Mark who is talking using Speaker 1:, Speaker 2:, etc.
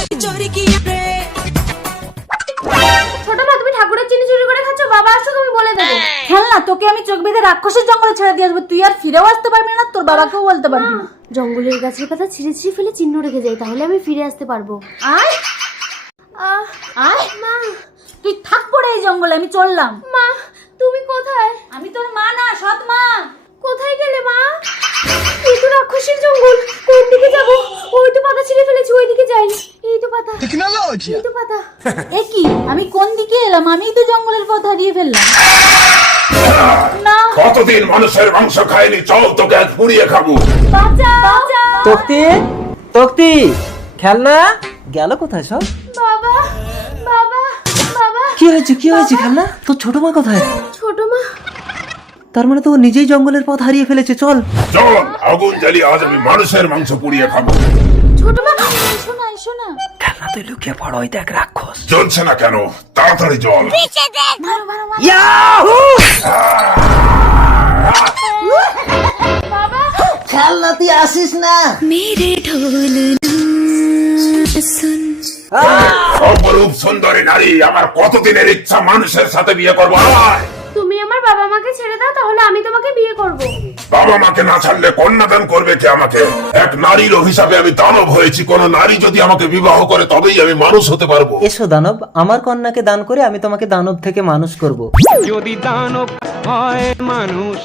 Speaker 1: ছোট মা, তুমি ঠাকুরের চিনি চুরি করে খাচ্ছ? বাবা আসুক, আমি বলে দেবো।
Speaker 2: খেলনা, তোকে আমি চোখ বেঁধে রাক্ষসের জঙ্গলে ছেড়ে দিয়ে আসবো, তুই আর ফিরেও আসতে পারবি না, তোর বাবাকেও বলতে পারবি না।
Speaker 1: জঙ্গলের গাছের পাতা ছিঁড়ে ছিঁড়ে ফেলে চিহ্ন রেখে যাই, তাহলে আমি ফিরে আসতে পারবো।
Speaker 2: আয় আয়
Speaker 1: মা,
Speaker 2: তুই থাক পড়ে এই জঙ্গলে, আমি চললাম।
Speaker 1: মা তুমি কোথায়?
Speaker 2: আমি তোর মা না, সৎ মা।
Speaker 1: কোথায় গেলে মা? এই তো রাক্ষসের জঙ্গল, কোন দিকে যাব? ওই তো পাতা ছিঁড়ে ফেলেছি, ওই দিকে যাই। এই তো পাতা, এই তো পাতা।
Speaker 2: এ কি, আমি কোন দিকে এলাম? আমিই তো জঙ্গলের পথ হারিয়ে ফেললাম। না,
Speaker 3: কতদিন মানুষের মাংস খায়নি, চল তোকে আজ পুড়িয়ে খাবো।
Speaker 2: বাঁচাও।
Speaker 4: তক্তি, তক্তি, খেলনা গেল কোথায় সব?
Speaker 1: বাবা, বাবা, বাবা।
Speaker 4: কি হয়েছে, কি হয়েছে খেলনা? তোর ছোট মা কোথায়?
Speaker 1: ছোট মা,
Speaker 4: তার মানে তো ও নিজেই জঙ্গলের পথ হারিয়ে ফেলেছে। চল
Speaker 3: চল আগুন জ্বালিয়ে আজ আমি মানুষের মাংস পুড়িয়ে খাবো।
Speaker 1: ছোট মা।
Speaker 2: এসো না, এসো না।
Speaker 4: খেলনা, তুই লুকিয়ে পড়, ওই দেখ রাক্ষস।
Speaker 3: জ্বলছে না কেন? তাড়াতাড়ি জল।
Speaker 2: মারো, মারো, মারো।
Speaker 4: ইয়াহু!
Speaker 1: বাবা,
Speaker 4: খেলনা তুই আসিস না।
Speaker 3: অপরূপ সুন্দরী নারী, আমার কতদিনের ইচ্ছা মানুষের সাথে বিয়ে করবো। আয়।
Speaker 1: তুমি আমার বাবা মাকে ছেড়ে দাও, তাহলে আমি তোমাকে বিয়ে করব।
Speaker 3: বাবা মাকে না ছাড়লে কন্যাদান করবে কে আমাকে? এক নারীর হিসাবে আমি দানব হয়েছি, কোন নারী যদি আমাকে বিবাহ করে তবেই আমি মানুষ হতে পারবো।
Speaker 4: এসো দানব, আমার কন্যাকে দান করে আমি তোমাকে দানব থেকে মানুষ করব।
Speaker 5: যদি দানব হয় মানুষ